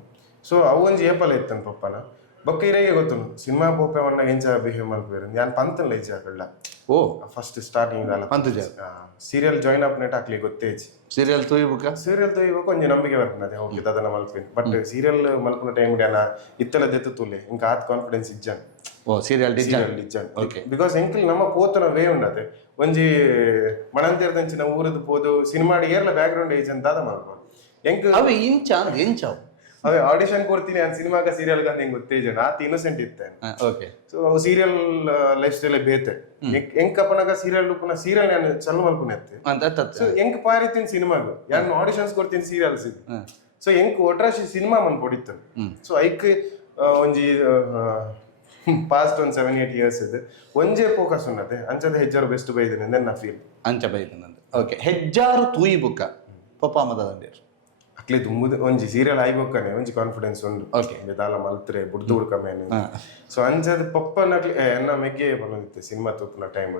ಸೊ ಅವು ಒಂಜಿ ಏಪಲ್ ಇತ್ತನ್ ಪಪ್ಪನ ಬೊಕ್ಕ ಇರೇಗೆ ಗೊತ್ತು ಸಿನಿಮಾ ಪೋಪೆ ಒಣ್ಣ ಎಂಚ ಬಿಹೇವ್ ಮಲ್ಪೇರು ಯಾನ್ ಪಂತನ್ಲ ಇಜ್ಜ ಆಕಳ್ಳ ಓ ಫಸ್ಟ್ ಸ್ಟಾರ್ಟಿಂಗ್ ಅಲ್ಲ ಪಂತಜ ಸೀರಿಯಲ್ ಜಾಯಿನ್ ಅಪ್ ನೆಟ್ ಹಾಕ್ಲಿ ಗೊತ್ತೇ ಸೀರಿಯಲ್ ತೂಯ್ಬೇಕು ಒಂಜಿ ನಂಬಿಕೆ ಬರ್ತದೆ ಹೋಗಿ ಅದನ್ನ ಮಲ್ಪೇನು ಬಟ್ ಸೀರಿಯಲ್ ಮಲ್ಪುನ ಟೈಮ್ ಡ್ಯಾನ ಇತ್ತಲ ದೆತ್ತು ತೂಲೆ ಇಂಕ ಆತ್ ಕಾನ್ಫಿಡೆನ್ಸ್ ಇಜ್ಜನ್ ಓ ಸೀರಿಯಲ್ ಇಜ್ಜನ್ ಬಿಕಾಸ್ ಎಂಕಲ್ ನಮ್ಮ ಪೋತನ ವೇ ಉಂಡತೆ ಒಂಜಿ ಮಣಂತೇರ್ದಂಚಿನ ಊರದ್ದು ಪೋದು ಸಿನಿಮಾಡಿ ಏರ್ಲ ಬ್ಯಾಕ್ ಗ್ರೌಂಡ್ ಏಜ್ ಅಂತ ಅದ ಮಲ್ಪು ಎಂಕ್ ಅವೆ ಇಂಚ ಎಂಚಾವ್ ಅವೇ ಆಡಿಷನ್ ಕೊಡ್ತೀನಿ ನಾನು ಸಿನಿಮಾಗ ಸೀರಿಯಲ್ ಅಂತ ಹೆಂಗ್ ಗೊತ್ತೇಜ ಆತ ಇನ್ನೋಸೆಂಟ್ ಇತ್ತೆ okay so serial life style ಬೇತೆ ಎಂಕ್ ಅಪ್ಪನಾಗ ಸೀರಿಯಲ್ ಪುನಃ ಸೀರಿಯಲ್ ನಾನು ಚಲೋ ಮಲ್ಪುನೆತ್ತೆ ಸೊ ಎಂಕ್ ಪಾರಿತೀನಿ ಸಿನಿಮಾಗ ಯಾನ್ ಆಡಿಷನ್ಸ್ ಕೊಡ್ತೀನಿ ಸೀರಿಯಲ್ಸ್ ಸೊ ಎಂಕ್ ಒಟ್ರಾಶಿ ಸಿನಿಮಾ ಮನ್ ಪೊಡಿತ್ತು ಸೊ ಐಕ್ ಒಂಜಿ ಪಾಸ್ಟ್ ಒಂದು 7-8 years ಇದು ಒಂಜೇ ಫೋಕಸ್ ಉನ್ನತೆ ಅಂಚದ ಹೆಜ್ಜಾರು ಬೆಸ್ಟ್ ಬೈದಿನ ನಾ ಫೀಲ್ ಅಂಚ ಬೈದಿನ ಓಕೆ ಹೆಜ್ಜಾರು ತೂಯಿ ಬುಕ್ಕ ಪಪ್ಪ ಮದಂಡೇರು ಅಕ್ಲೆ ತುಂಬುದು ಒಂಜಿ ಸೀರಿಯಲ್ ಆಯ್ಬೊಕ್ಕನೆ ಒಂಜಿ ಕಾನ್ಫಿಡೆನ್ಸ್ ಉಂಡು ಓಕೆ ದಾಲ ಮಲ್ತ್ರೆ ಬುಡ್ದು ಹುಡ್ಕಮೇನೆ ಸೊ ಅಂಚದ ಪಪ್ಪನಕ್ಲೆ ಎನ್ನ ಮೆಗ್ಗೆ ಬಂದಿತ್ತೆ ಸಿನಿಮಾ ತೂಪುನ ಟೈಮ್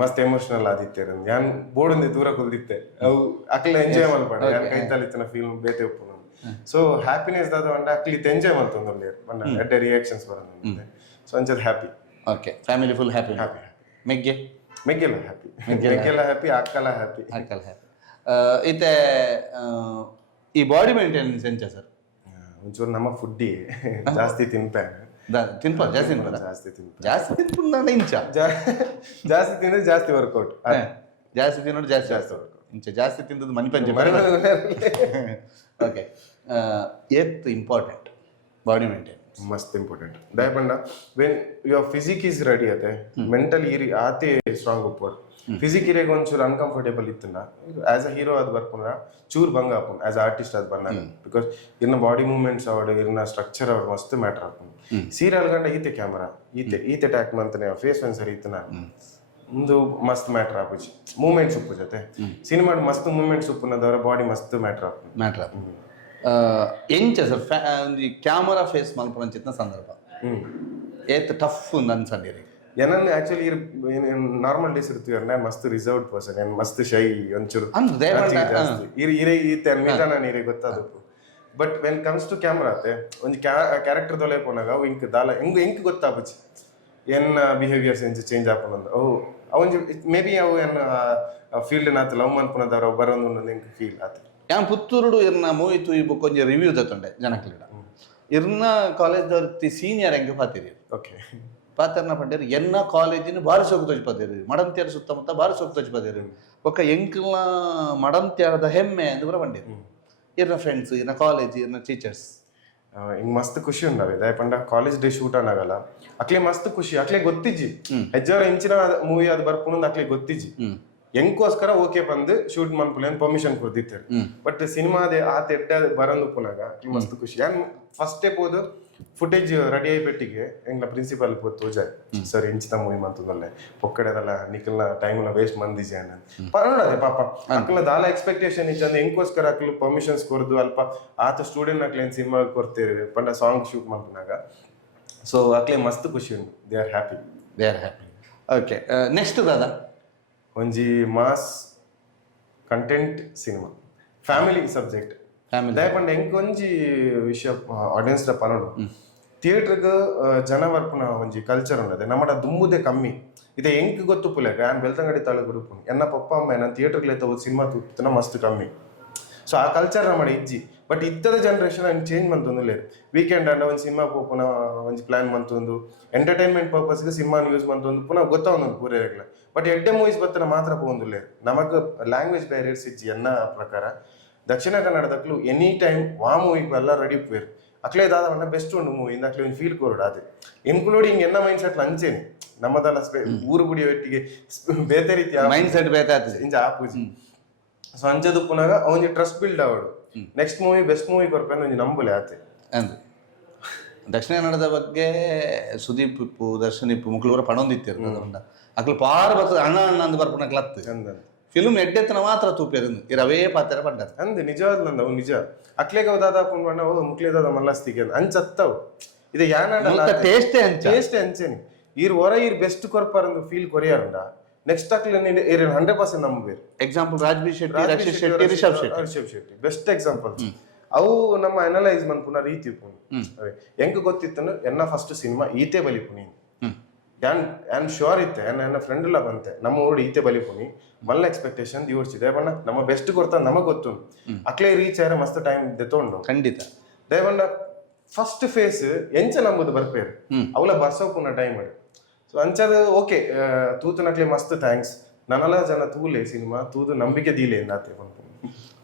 ಮಸ್ತ್ ಎಮೋಷನಲ್ ಆದಿತ್ತೆ ಯಾನ್ ಬೋರ್ಡ್ ದೂರ ಕುಲ್ದಿತ್ತೆ ಅವು ಅಕ್ಲೆ ಎಂಜಾಯ್ ಮಲ್ಪಡ ಯಾನ್ ಕೈತಲಿತ್ತಿನ ಫೀಲ್ ಬೇತೆ ಉಪ್ಪು ಸೊ ಹ್ಯಾಪಿನೆಸ್ ದಾದ ಅಂಡ ಅಕ್ಲಿ ಎಂಜಾಯ್ ಮಲ್ತೊಂದು ಬಂಡ ಎಡ್ಡೆ ರಿಯಾಕ್ಷನ್ಸ್ ಬರೋದು ಸೊ ಅಂಚದ happy okay family full happy happy ಮೆಗ್ಗೆ ಮೆಗ್ಗೆಲ್ಲ ಹ್ಯಾಪಿ ಮೆಗ್ಗೆಲ್ಲ ಹ್ಯಾಪಿ ಅಕ್ಕಲ್ಲ ಹ್ಯಾಪಿ ಅಕ್ಕಲ್ಲ ಹ್ಯಾಪಿ ಇತ್ತೆ ಈ ಬಾಡಿ ಮೇಂಟೆನೆನ್ಸ್ ಎಂಚ ಸರ್ ಒಂಚೂರು ನಮ್ಮ ಫುಡ್ಡಿ ಜಾಸ್ತಿ ತಿನ್ಪೆ ತಿನ್ಪ ಜಾಸ್ತಿ ತಿನ್ಪ ಜಾಸ್ತಿ ತಿನ್ಪೆ ಜಾಸ್ತಿ ತಿನ್ಪುಂಡ ಇಂಚ ಜಾಸ್ತಿ ತಿಂದ್ರೆ ಜಾಸ್ತಿ ವರ್ಕೌಟ್ ಜಾಸ್ತಿ ತಿನ್ನೋದು ಜಾಸ್ತಿ ಜಾಸ್ತಿ ಇಂಚ ಜಾಸ್ತಿ ತಿಂದದ್ದು ಮನಿ ಪಂಚ ಓಕೆ ಏತ್ ಇಂಪಾರ್ಟೆಂಟ್ ಬಾಡಿ ಮೇಂಟೈನ್ ಮಸ್ತ್ ಇಂಪಾರ್ಟೆಂಟ್ ದಯಪಂಡ when your physique is ready ಅತೆ ಮೆಂಟಲ್ ಇರಿ ಆತೆ ಸ್ಟ್ರಾಂಗ್ ಉಪ್ಪರ್ ಫಿಸಿಕ್ ಇರೇಗ ಒಂಚೂರು ಅನ್ಕಂಫರ್ಟೇಬಲ್ ಇತ್ತನ ಆಸ್ ಅ ಹೀರೋ ಅದು ಬರ್ಪುನ ಚೂರ್ ಬಂಗ ಆಪುನ್ ಆಸ್ ಆರ್ಟಿಸ್ಟ್ ಅದು ಬಂದಾಗ ಬಿಕಾಸ್ ಇನ್ನ ಬಾಡಿ ಮೂವ್ಮೆಂಟ್ಸ್ ಅವಡ್ ಇನ್ನ ಸ್ಟ್ರಕ್ಚರ್ ಅವಡ್ ಮಸ್ತ್ ಮ್ಯಾಟರ್ ಆಪುನ್ ಸೀರಿಯಲ್ ಗಂಡ ಈತೆ ಕ್ಯಾಮರಾ ಈತೆ ಟ್ಯಾಕ್ ಮಂತನೆ ಫೇಸ್ ಒಂದ್ಸರಿ ಇತ್ತನ ಒಂದು ಮಸ್ತ್ ಮ್ಯಾಟರ್ ಆಪುಜಿ ಮೂವ್ಮೆಂಟ್ಸ್ ಉಪ್ಪು ಜೊತೆ ಸಿನಿಮಾ ಮಸ್ತ್ ಮೂವ್ಮೆಂಟ್ಸ್ ಉಪ್ಪುನದವರ ಬಾಡಿ ಮಸ್ತ್ ಮ್ಯಾಟರ್ ಆಪುನ್ ಮ್ಯಾಟರ್ ಆಪುನ್ ಎಂಚ ಸರ್ ಕ್ಯಾಮರಾ ಫೇಸ್ ಮಲ್ಪುನಂಚಿತ್ನ ಸಂದರ್ಭ ಏತ್ ಟಫ್ ಅನ್ಸಂಡಿರಿ ಏನನ್ನ ಆಕ್ಚುಲಿ ನಾರ್ಮಲ್ ಡೇಸ್ ಇರ್ತೀವಿ ನಾನು ಮಸ್ತ್ ರಿಸರ್ವ್ಡ್ ಪರ್ಸನ್ ಏನು ಮಸ್ತ್ ಶೈ ಒಂಚೂರು ಇರೇ ಈತೆ ಅನ್ಮಿತ ನಾನು ಇರೇ ಗೊತ್ತಾದಪ್ಪು but when comes to camera ಆತೆ ಒಂದು ಕ್ಯಾರೆಕ್ಟರ್ ದೊಲೆ ಪೋನಾಗ ಅವು ಇಂಕ್ ದಾಲ ಹೆಂಗ್ ಗೊತ್ತಾಪುಜಿ ಏನ್ ಬಿಹೇವಿಯರ್ಸ್ ಎಂಚ ಚೇಂಜ್ ಆಪುನಂದು ಅವು ಅವನ್ ಮೇ ಬಿ ಅವು ಏನ್ ಫೀಲ್ಡ್ ನಾತ್ ಲವ್ ಮನ್ಪುನದವ್ರು ಅವು ಬರೋದು ಹೆಂಗ್ ಫೀಲ್ ಆತ ಯಾನ್ ಪುತ್ತೂರುಡು ಇರ್ನ ಮೂವಿ ತೂಯಿ ಬುಕ್ ಒಂಜಿ ರಿವ್ಯೂ ದತ್ತೊಂಡೆ ಜನಕ್ಲಿಡ ಇರ್ನ ಕಾಲೇಜ್ದವ್ರ ಸೀನಿಯರ್ ಹೆಂಗೆ ಪಾತಿರಿ ಓಕೆ ಪಾತರ್ನ ಪಂಡೇರು ಎನ್ನ ಕಾಲೇಜಿನ ಬಾರಿ ಸೋಕು ತೋಜ್ಪದಿರಿ ಮಡಂತ್ಯಾರ ಸುತ್ತಮುತ್ತ ಬಾರಿ ಸೋಕು ತೋಜ್ಪದಿರಿ ಒಕ್ಕ ಎಂಕ್ಲ ಮಡಂತ್ಯಾರದ ಹೆಮ್ಮೆ ಅಂತ ಬರ ಪಂಡೇರು ಇರ್ನ ಫ್ರೆಂಡ್ಸ್ ಇರ್ನ ಕಾಲೇಜ್ ಇರ್ನ ಟೀಚರ್ಸ್ ಹಿಂಗ್ ಮಸ್ತ್ ಖುಷಿ ಉಂಡವೆ ದಯಪಂಡ ಕಾಲೇಜ್ ಡೇ ಶೂಟ್ ಆಗಲ್ಲ ಅಕ್ಲೆ ಮಸ್ತ್ ಖುಷಿ ಅಕ್ಲೆ ಗೊತ್ತಿಜ್ಜಿ ಹೆಜ್ಜಾರ ಇಂಚಿನ ಮೂವಿ ಅದು ಬರ್ಪುನಂದು ಅಕ್ಲೆ ಗೊತ್ತಿಜ್ಜಿ ಎಂಕೋಸ್ಕರ ಓಕೆ ಬಂದು ಶೂಟ್ ಮನ್ಪುಲೆ ಪರ್ಮಿಷನ್ ಕೊಡ್ದಿತ್ತೇರು ಬಟ್ ಸಿನಿಮಾದೆ ಆ ತೆಡ್ಡ ಬರಂದು ಪುನಾಗ ಮಸ್ತ್ ಖುಷಿ ಯಾನ್ ಫಸ್ಟ್ ಸ್ಟೆಪ್ ಹೋದು ಫುಟೇಜ್ ರೆಡಿ ಆಗಿ ಪೆಟ್ಟಿಗೆ ಎಂಗ್ಲ ಪ್ರಿನ್ಸಿಪಲ್ ತೋಜಾಯ್ ಸರ್ ಎಂಚಿತ ಮೂವಿ ಮಂತದಲ್ಲೇ ಪೊಕ್ಕಡೆದಲ್ಲ ನಿಖಲ್ನ ಟೈಮ್ನ ವೇಸ್ಟ್ ಮಂದಿಜೆ ಅನ್ನ ನೋಡದೆ ಪಾಪ ಅಕ್ಲ ದಾಲ ಎಕ್ಸ್ಪೆಕ್ಟೇಷನ್ ಇಚ್ಚಂದ ಎಂಕೋಸ್ಕರ ಅಕ್ಲು ಪರ್ಮಿಷನ್ಸ್ ಕೊರ್ದು ಅಲ್ಪ ಆತ ಸ್ಟೂಡೆಂಟ್ ಅಕ್ಲೇನ್ ಸಿನಿಮಾ ಕೊಡ್ತೇವೆ ಪಂಡ ಸಾಂಗ್ ಶೂಟ್ ಮಾಡ್ಪುನಾಗ ಸೊ ಅಕ್ಲೆ ಮಸ್ತ್ ಖುಷಿ ಉಂಟು they are happy okay next ದಾದಾ ಒಂಜಿ mass content cinema family subject ದಯಪಂಡ ಎಂಕೊಂಜಿ ವಿಷಯ ಆಡಿಯನ್ಸ್ ಪನೋಡು ಥಿಯೇಟರ್ಗ್ ಜನ ಬರ್ಪುನ ಒಂಜಿ ಕಲ್ಚರ್ ಉಂಡದೆ ನಮ್ಮಡ ದುಂಬುದೆ ಕಮ್ಮಿ ಇದೆ ಎಂಕ್ ಗೊತ್ತು ಪುಲೆಗ ಯಾನ್ ಬೆಳ್ತಂಗಡಿ ತಾಲೂಕು ಉಡುಪುನು ಎನ್ನ ಪಪ್ಪ ಅಮ್ಮ ನಾನು ಥಿಯೇಟರ್ಗೆ ಲೇತ ಸಿನಿಮಾ ತೂತನ ಮಸ್ತ್ ಕಮ್ಮಿ ಸೊ ಆ ಕಲ್ಚರ್ ನಮ್ಮಡ ಇಜ್ಜಿ ಬಟ್ ಇತ್ತದ ಜನರೇಷನ್ ಹಂಗೆ ಚೇಂಜ್ ಮಂತೊಂದು ಲೇರು ವೀಕೆಂಡ್ ಅಂಡ ಒಂದು ಸಿನಿಮಾ ಪೋಪುನ ಒಂಜಿ ಪ್ಲಾನ್ ಮಂತೊಂದು ಎಂಟರ್ಟೈನ್ಮೆಂಟ್ ಪರ್ಪಸ್ಗೆ ಸಿನಿಮಾ ಯೂಸ್ ಮಂತೊಂದು ಪುನಃ ಗೊತ್ತಾವೊಂದು ಪೂರೈರೆಗ್ಲ ಬಟ್ ಎಡ್ಡೆ ಮೂವೀಸ್ ಬತ್ತನ ಮಾತ್ರ ಪೋಂದು ಲೇರು ನಮಕ್ ಲ್ಯಾಂಗ್ವೇಜ್ ಬ್ಯಾರಿಯರ್ಸ್ ಇಜ್ಜಿ ಎನ್ನ ಪ್ರಕಾರ ದಕ್ಷಿಣ ಕನ್ನಡದಕ್ಲು ಎನಿ ಟೈಮ್ ವಾ ಮೂವಿಗೆ ಎಲ್ಲ ರೆಡಿ ಪೇರು ಅಕ್ಲೇ ದಾದ ಬೆಸ್ಟ್ ಉಂಡು ಮೂವಿ ಇಂದ ಅಕ್ಲೆ ಒಂದು ಫೀಲ್ ಕೊರೋಡು ಅದೇ ಇನ್ಕ್ಲೂಡಿಂಗ್ ಎನ್ನ ಮೈಂಡ್ ಸೆಟ್ ಅಂಚೇನೆ ನಮ್ಮದಲ್ಲ ಊರು ಗುಡಿ ಒಟ್ಟಿಗೆ ಬೇತೆ ರೀತಿಯ ಮೈಂಡ್ ಸೆಟ್ ಬೇತೆ ಇಂಚ ಆಪೂಜಿ ಸೊ ಅಂಚದು ಪುನಗ ಅವನಿಗೆ ಟ್ರಸ್ಟ್ ಬಿಲ್ಡ್ ಆವಡು ನೆಕ್ಸ್ಟ್ ಮೂವಿ ಬೆಸ್ಟ್ ಮೂವಿ ಕೊರ್ಪೆ ಒಂಜಿ ನಂಬುಲೆ ಆತೆ ಅಂದ್ರೆ ದಕ್ಷಿಣ ಕನ್ನಡದ ಬಗ್ಗೆ ಸುದೀಪ್ ಇಪ್ಪು ದರ್ಶನ್ ಇಪ್ಪು ಮುಕ್ಳು ಪಣೊಂದಿತ್ತಿರ್ತದ ಅಕ್ಲು ಪಾರ ಬರ್ತದೆ ಅಣ್ಣ ಅಣ್ಣ ಅಂದ್ ಬರ್ಪುನ ಕ್ಲತ್ ಫಿಲ್ಮ್ ಎಡ್ಡೆತ್ತನ ಮಾತ್ರ ತೂಪೇರಿಂದು ಇರವೇ ಪಾತ್ರ ಪಂಡದ ಅಂದ್ ನಿಜವಾದ ನಂದ ಅವು ನಿಜ ಅಕ್ಲೆಗ ದಾದ ಪುಣ್ಣ ಓ ಮುಕ್ಲೇದಾದ ಮಲ್ಲಸ್ತಿಗೆ ಅಂಚತ್ತವು ಇದು ಯಾನ ಟೇಸ್ಟೇ ಅಂಚೇನಿ ಈರ್ ಹೊರ ಈರ್ ಬೆಸ್ಟ್ ಕೊರ್ಪಾರಂದು ಫೀಲ್ ಕೊರಿಯಾರುಂಡ ನೆಕ್ಸ್ಟ್ ಅಕ್ಲೆ 100% ನಂಬೇರು example Rajbeer Shetty Rakshit Shetty Rishab Shetty best example ಅವು ನಮ್ಮ ಅನಲೈಸ್ ಮನ್ಪುನ ರೀತಿ ಪುಣಿ ಹೆಂಗ್ ಗೊತ್ತಿತ್ತು ಎನ್ನ ಫಸ್ಟ್ ಸಿನಿಮಾ ಈತೆ ಬಲಿಪುನಿ ಯಾನ್ ಶೋರ್ ಇತ್ತೆ ನನ್ನ ಫ್ರೆಂಡ್ ಎಲ್ಲ ಬಂತೆ ನಮ್ಮ ಊರು ಈತೆ ಬಲಿಪುನಿ ಮಲ್ಲ ಎಕ್ಸ್ಪೆಕ್ಟೇಷನ್ ದಿವರ್ಸಿದೆ ಬಣ್ಣ ನಮ್ಮ ಬೆಸ್ಟ್ ಕೊಡ್ತಾ ನಮಗ್ ಗೊತ್ತು ಅಕ್ಲೆ ರೀಚ್ ಆದ್ರೆ ಮಸ್ತ್ ಟೈಮ್ ದೆತೊಂಡು ಖಂಡಿತ ದೇವಣ್ಣ ಫಸ್ಟ್ ಫೇಸ್ ಎಂಚ ನಂಬುದು ಬರ್ಪೇರು ಅವಳ ಬರ್ಸೋಪುನ ಟೈಮ್ ಮಾಡಿ ಸೊ ಅಂಚದು ಓಕೆ ತೂತು ನಕ್ಲೆ ಮಸ್ತ್ ಥ್ಯಾಂಕ್ಸ್ ನನ್ನಲ್ಲ ಜನ ತೂಲೆ ಸಿನಿಮಾ ತೂದು ನಂಬಿಕೆ ದೀಲೆ ನಾತೆ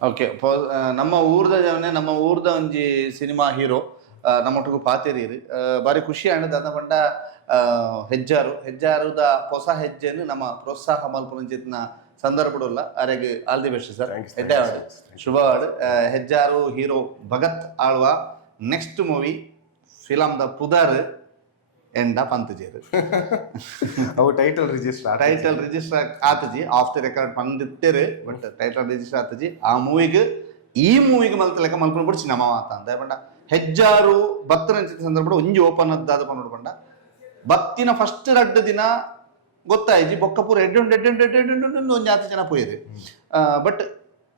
ಓಕೆ ನಮ್ಮ ಊರ್ದ ಜವನೆ ನಮ್ಮ ಊರ್ದ ಒಂಜಿ ಸಿನಿಮಾ ಹೀರೋ ನಮ್ಮೊಟ್ಟಿಗೂ ಪಾತೆರೀರು ಬಾರಿ ಖುಷಿ ಆಂಡ್ ದಾದ ಪಂಡ ಹೆಜ್ಜಾರುದ ಹೊಸ ಹೆಜ್ಜೆಯನ್ನು ನಮ್ಮ ಪ್ರೋತ್ಸಾಹ ಮಲ್ಪುನಂಚಿತ್ತಿನ ಸಂದರ್ಭಡುಲ್ಲ ಅರೆಗೆ ಆಲ್ ದಿ ಬೆಸ್ಟ್ ಸರ್ ಎಡ್ಡೆವಾಡು ಶುಭವಾಡು ಹೆಜ್ಜಾರು hero Bhagat Alva next movie ಫಿಲಮ್ದ ಪುದರ್ ಎಂಡ ಪಂತಜೇರು ಅವು ಟೈಟಲ್ ರಿಜಿಸ್ಟರ್ ಆತಜಿ ಆಫ್ ದಿ ರೆಕಾರ್ಡ್ ಪಂದಿತ್ತೇರು ಬಟ್ ಟೈಟಲ್ ರಿಜಿಸ್ಟರ್ ಆತಜಿ ಆ ಮೂವಿಗೆ ಈ ಮೂವಿಗೆ ಮಲ್ತಲೆಕ್ಕ ಮಲ್ಪನ ಬಿಡ್ಸಿ ನಮ್ಮ ಮಾತ ಅಂತ ಪಂಡ ಹೆಜ್ಜಾರು ಭಕ್ತರ ಸಂದರ್ಭ ಒಂಜಿ ಓಪನ್ ಅದ್ದಾದ ಪಂಡ ಭಕ್ತಿನ ಫಸ್ಟ್ 2 ದಿನ ಗೊತ್ತಾಯ್ಜಿ ಬೊಕ್ಕ ಪೂರ ಎಡ್ಡು ಒಂಜಿ 10 ಜನ ಪೋಯಿರು ಬಟ್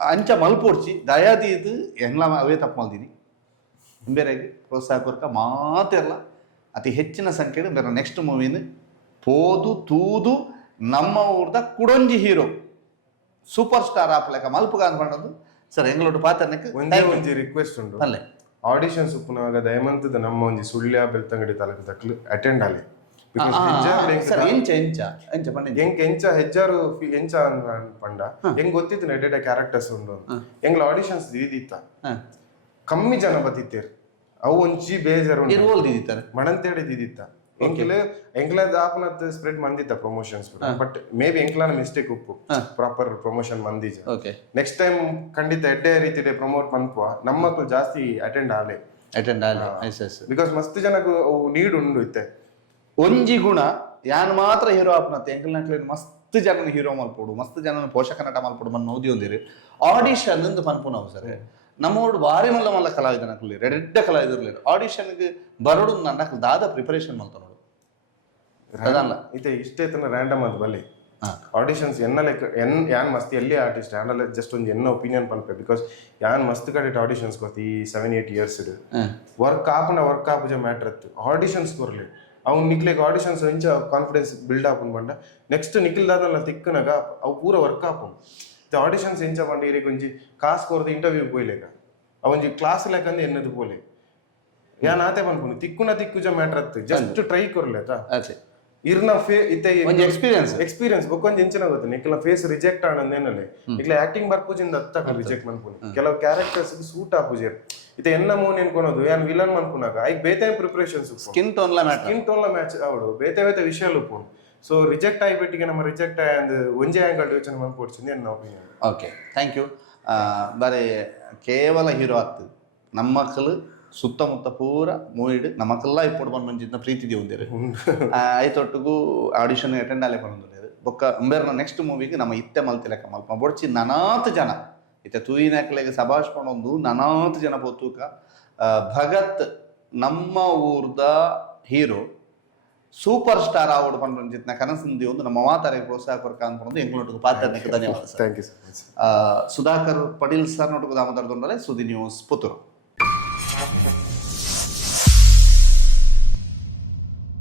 ಅಂಚ ಮಲ್ಪೋಡ್ಸಿ ದಯಾದೀದು ಎಂಗ್ಲ ಅವೇ ತಪ್ಪು ಮಲ್ದೀನಿ ಬೇರೆಗೆ ಪ್ರೋತ್ಸಾಹ ಕೊರ್ಕ ಮಾತೆಲ್ಲ ಅತಿ ಹೆಚ್ಚಿನ ಸಂಖ್ಯೆಡು ಬೇರೆ ನೆಕ್ಸ್ಟ್ ಮೂವಿನ ಪೋದು ತೂದು ನಮ್ಮ ಊರ್ದ ಕುಡೊಂಜಿ ಹೀರೋ ಸೂಪರ್ ಸ್ಟಾರ್ ಆಪ್ಲೆಕ್ಕ ಮಲ್ಪುಗ ಅನ್ಕೊಂಡದ್ದು ಸರ್ ಎಂಗ್ಲೋಟು ಪಾತ್ರನಕ್ಕೆ ಒಂಜಿ ರಿಕ್ವೆಸ್ಟ್ ಉಂಟು ಅಲ್ಲೇ ಆಡಿಷನ್ಸ್ ಉಪ್ಪುನಾಗ ದಯಮಂತದ ನಮ್ಮ ಒಂಜಿ ಸುಳ್ಯ ಬೆಳ್ತಂಗಡಿ ತಾಲೂಕು ತಕ್ಲು ಅಟೆಂಡ್ ಆಲೆ ಎಂಚ ಹೆಜ್ಜಾರು ಎಂಚ ಪಂಡ ಹೆಂಗ್ ಗೊತ್ತಿತ್ತು ಎಡ್ಡೆ ಕ್ಯಾರೆಕ್ಟರ್ಸ್ ಉಂಡು ಎಂಗ್ಲ ಆಡಿಷನ್ಸ್ ದೀದಿತ್ತ ಕಮ್ಮಿ ಜನ ಬತ್ತಿತ್ತೇರು ಅವು ಒಂಚಿ ಬೇಜಾರು ಮಣಂತೇಡಿ ದಿದಿತ್ತ ಎಂಕ್ಲದ ಆಪನದ ಸ್ಪ್ರೆಡ್ ಮಂದಿತ್ತ ಪ್ರಮೋಷನ್ಸ್ ಬಟ್ ಮೇ ಬಿ ಎಂಕ್ಲಾನ ಮಿಸ್ಟೇಕ್ ಉಪ್ಪು ಪ್ರಾಪರ್ ಪ್ರಮೋಷನ್ ಮಂದಿಜ ನೆಕ್ಸ್ಟ್ ಟೈಮ್ ಖಂಡಿತ ಎಡ್ಡೆ ರೀತಿ ಪ್ರಮೋಟ್ ಮನ್ಪುವ ನಮ್ಮ ಮಕ್ಕಳು ಜಾಸ್ತಿ ಅಟೆಂಡ್ ಆಲೆ ಬಿಕಾಸ್ ಮಸ್ತ್ ಜನకు ನೀಡ್ ಉಂಡು ಇತ್ತೆ ಒಂಜಿ ಗುಣ ಯಾನ್ ಮಾತ್ರ ಹೀರೋ ಆಪನತ್ತೆ ಎಂಕ್ಲ ಮಸ್ತ್ ಜನ ಹೀರೋ ಮಲ್ಪೋಡು ಮಸ್ತ್ ಜನ ಪೋಷಕ ನಟ ಮಲ್ಪೋಡು ಮನ್ ಓದಿ ಒಂದಿರಿ ಆಡಿಷನ್ ಎಂದು ಪನ್ಪುನವು ಸರ್ ನಮ್ಮೋಡು ಬಾರಿ ಮಲ್ಲ ಕಲಾವಿದನ ಕುಲ್ಲಿರು ಎಡ್ಡೆ ಕಲಾವಿದರ್ಲಿರು ಆಡಿಷನ್ಗೆ ಬರೋಡು ನನ್ನಕ್ಕೆ ದಾದ ಪ್ರಿಪರೇಷನ್ ಮಲ್ತ ನೋಡು ಅದಲ್ಲ ಇತ್ತೆ ಇಷ್ಟೇ ತನ ರ್ಯಾಂಡಮ್ ಅದು ಬಲ್ಲಿ ಆಡಿಷನ್ಸ್ ಯಾನ್ ಮಸ್ತ್ ಎಲ್ಲಿ ಆರ್ಟಿಸ್ಟ್ ಆಂಡಲ್ಲ ಜಸ್ಟ್ ಒಂದು ಎನ್ನ ಒಪಿನಿಯನ್ ಪನ್ಪೆ ಬಿಕಾಸ್ ಯಾನ್ ಮಸ್ತ್ ಕಡೆ ಆಡಿಷನ್ಸ್ ಗೊತ್ತಿ 7-8 ಇಯರ್ಸ್ ಇಡು ವರ್ಕ್ ಆಪುಜ ಮ್ಯಾಟ್ರ್ ಇತ್ತು ಆಡಿಷನ್ಸ್ ಕೊರ್ಲಿ ಅವ್ನು ನಿಕ್ಲಿಗೆ ಆಡಿಷನ್ಸ್ ಇಂಚ ಕಾನ್ಫಿಡೆನ್ಸ್ ಬಿಲ್ಡ್ ಆಪನ್ ಬಂಡ ನೆಕ್ಸ್ಟ್ ನಿಖಿಲ್ದಾದಲ್ಲ ತಿಕ್ಕನಾಗ ಅವು ಪೂರ ವರ್ಕ್ ಆಪನ್ ಆಡಿಷನ್ಸ್ ಎಂಚ ಬಂಡ ಇರಿಗೆ ಒಂಜಿ ಕಾಸು ಕೊರದು ಇಂಟರ್ವ್ಯೂ ಪೋಯ್ಲೇಗ ಅವೊಂಜಿ ಕ್ಲಾಸ್ ಲೆಕ್ಕಂದು ಎನ್ನದು ಪೋಲೆ ಯಾನ್ ಆತೆ ಪನ್ಪುನು ತಿಕ್ಕುಜ ಮ್ಯಾಟ್ರ್ ಅತ್ತು ಜಸ್ಟ್ ಟ್ರೈ ಕೊರ್ಲೇತ ಇರ್ನ ಎಕ್ಸ್ಪೀರಿಯನ್ಸ್ ಬೊಕ್ಕೊಂದು ಎಂಚಿನ ಗೊತ್ತು ನಿಕ್ಲ ಫೇಸ್ ರಿಜೆಕ್ಟ್ ಆನಂದೇನಲ್ಲಿ ಇಕ್ಲ ಆಕ್ಟಿಂಗ್ ಬರ್ಪುಜಿಂದ ಅತ್ತ ರಿಜೆಕ್ಟ್ ಮನ್ಪುನು ಕೆಲವು ಕ್ಯಾರೆಕ್ಟರ್ಸ್ ಸೂಟ್ ಆಪುಜೇರ್ ಇತ್ತೆ ಎನ್ನ ಮೂನ್ ಎನ್ಕೊಳೋದು ಯಾನ್ ವಿಲನ್ ಮನ್ಪುನಾಗ ಐಕ್ ಬೇತೆ ಪ್ರಿಪರೇಷನ್ಸ್ ಸ್ಕಿನ್ ಟೋನ್ಲ ಮ್ಯಾಚ್ ಆವಡು ಬೇತೆ ವಿಷಯ ಉಪ್ಪುನು ಸೊ ರಿಜೆಕ್ಟ್ ಆಗಿಬಿಟ್ಟಿಗೆ ನಮ್ಮ ರಿಜೆಕ್ಟ್ ಆಯ್ದು ಒಂಜೆ ಆ್ಯಂಗಲ್ ಯೋಚನೆ ಮನ್ಪೋಡ್ಸಿಂದು ಎನ್ನ ಒಪಿನಿಯನ್ ಓಕೆ ಥ್ಯಾಂಕ್ ಯು ಬರೀ ಕೇವಲ ಹೀರೋ ಆಗ್ತದೆ ನಮ್ಮ ಮಕ್ಕಳು ಸುತ್ತಮುತ್ತ ಪೂರ ಮೂವಿಡ್ ನಮಕೆಲ್ಲ ಇಪ್ಪಡು ಬಂದು ಪ್ರೀತಿ ಹೊಂದಿರು ಐತೊಟ್ಟಿಗೂ ಆಡಿಷನ್ ಅಟೆಂಡ್ ಆಲೆ ಬಂದಿರು ಬೊಕ್ಕ ಅಂಬೇರ್ನ ನೆಕ್ಸ್ಟ್ ಮೂವಿಗೆ ನಮ್ಮ ಇತ್ತೆ ಮಲ್ತಿಲೆಕ್ಕ ಮಲ್ಪ ಬೊಡ್ಚಿ ನನಾತ್ ಜನ ಇತ್ತೆ ತೂಯಿನಕ್ಲೆಗೆ ಸಭಾಷ್ ಪಣೊಂದು ನನಾತ್ ಜನ ಪೋತೂಕ ಭಗತ್ ನಮ್ಮ ಊರ್ದ ಹೀರೋ ಸೂಪರ್ ಸ್ಟಾರ್ ಆವಡ್ ಪಂಜಿತ್ನ ಕನಸಂದಿ ಒಂದು ನಮ್ಮ ಮಾತಾರಿಗೆ ಪ್ರೋತ್ಸಾಹ ಕೊರಕ ಅನ್ಕೊಂಡು ಎಂಗ್ಲೊಟ್ಟಿಗೆ ಪಾತ್ರಕ್ಕೆ ಧನ್ಯವಾದ sir. Thank you so much. Sudhakar Patil sir ನೊಟ್ಟಿಗೆ ದಾಮೋದರ ದೊಂಡಲೆ ಸುದ್ದಿ ನ್ಯೂಸ್ ಪುತ್ತೂರು.